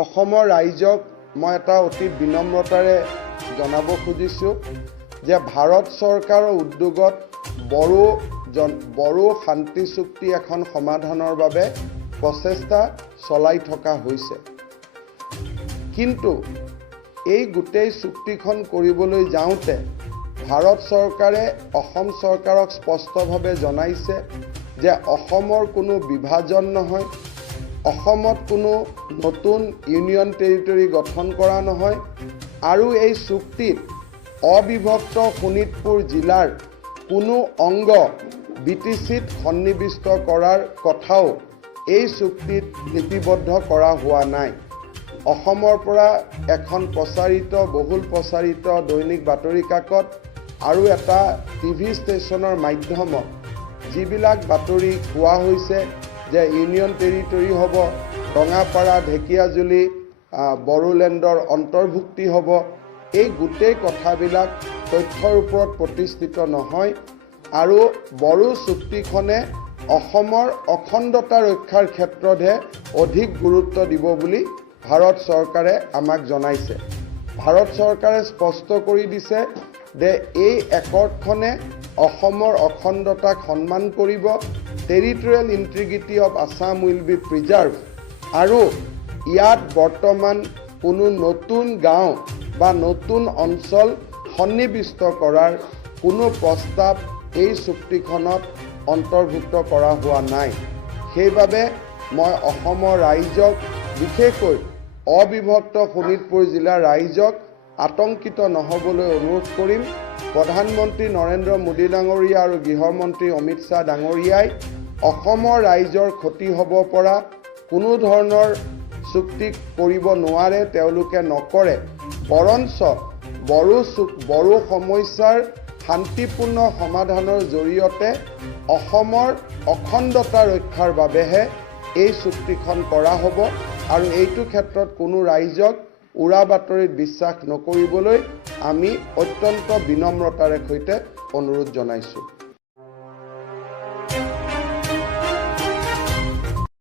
অসমৰ ৰাইজক মই এটা অতি বিনম্ৰতাৰে জনাব খুজিছোঁ যে ভাৰত চৰকাৰৰ উদ্যোগত বড়ো শান্তি চুক্তি এখন সমাধানৰ বাবে প্ৰচেষ্টা চলাই থকা হৈছে। কিন্তু এই গোটেই চুক্তিখন কৰিবলৈ যাওঁতে ভাৰত চৰকাৰে অসম চৰকাৰক স্পষ্টভাৱে জনাইছে যে অসমৰ কোনো বিভাজন নহয়, অসমত কোনো নতুন ইউনিয়ন টেৰিটৰি গঠন কৰা নহয় আৰু এই চুক্তিত অবিভক্ত শোণিতপুৰ জিলাৰ কোনো অংগ BTCত সন্নিৱিষ্ট কৰাৰ কথাও এই চুক্তিত লিপিবদ্ধ কৰা হোৱা নাই। অসমৰ পৰা এখন বহুল প্ৰচাৰিত দৈনিক বাতৰি কাকত আৰু এটা TV ষ্টেচনৰ মাধ্যমত যিবিলাক বাতৰি কোৱা হৈছে যে ইউনিয়ন টেৰিটৰি হ'ব, ৰঙাপাৰা ঢেকিয়াজুলি বড়োলেণ্ডৰ অন্তৰ্ভুক্তি হ'ব, এই গোটেই কথাবিলাক তথ্যৰ ওপৰত প্ৰতিষ্ঠিত নহয় আৰু বড়ো চুক্তিখনে অসমৰ অখণ্ডতা ৰক্ষাৰ ক্ষেত্ৰতহে অধিক গুৰুত্ব দিব বুলি ভাৰত চৰকাৰে আমাক জনাইছে। ভাৰত চৰকাৰে স্পষ্ট কৰি দিছে যে এই একৰ্ডখনে অসমৰ অখণ্ডতাক সন্মান কৰিব, territorial integrity of Assam will be preserve আৰু ইয়াত বৰ্তমান কোনো নতুন গাঁও বা নতুন অঞ্চল সন্নিৱিষ্ট কৰাৰ কোনো প্ৰস্তাৱ এই চুক্তিখনত অন্তৰ্ভুক্ত কৰা হোৱা নাই। সেইবাবে মই অসমৰ ৰাইজক, বিশেষকৈ অবিভক্ত শোণিতপুৰ জিলাৰ ৰাইজক আতংকিত নহ'বলৈ অনুৰোধ কৰিম। প্ৰধানমন্ত্ৰী নৰেন্দ্ৰ মোদী ডাঙৰীয়া আৰু গৃহমন্ত্ৰী অমিত শ্বাহ ডাঙৰীয়াই অসমৰ ৰাইজৰ ক্ষতি হ'ব পৰা কোনো ধৰণৰ চুক্তি কৰিব নোৱাৰে, তেওঁলোকে নকৰে। বৰঞ্চ বড়ো সমস্যাৰ শান্তিপূৰ্ণ সমাধানৰ জৰিয়তে অসমৰ অখণ্ডতা ৰক্ষাৰ বাবেহে এই চুক্তিখন কৰা হ'ব আৰু এইটো ক্ষেত্ৰত কোনো ৰাইজক উৰা বাতৰিত বিশ্বাস নকৰিবলৈ আমি অত্যন্ত বিনম্ৰতাৰে সৈতে অনুৰোধ জনাইছোঁ।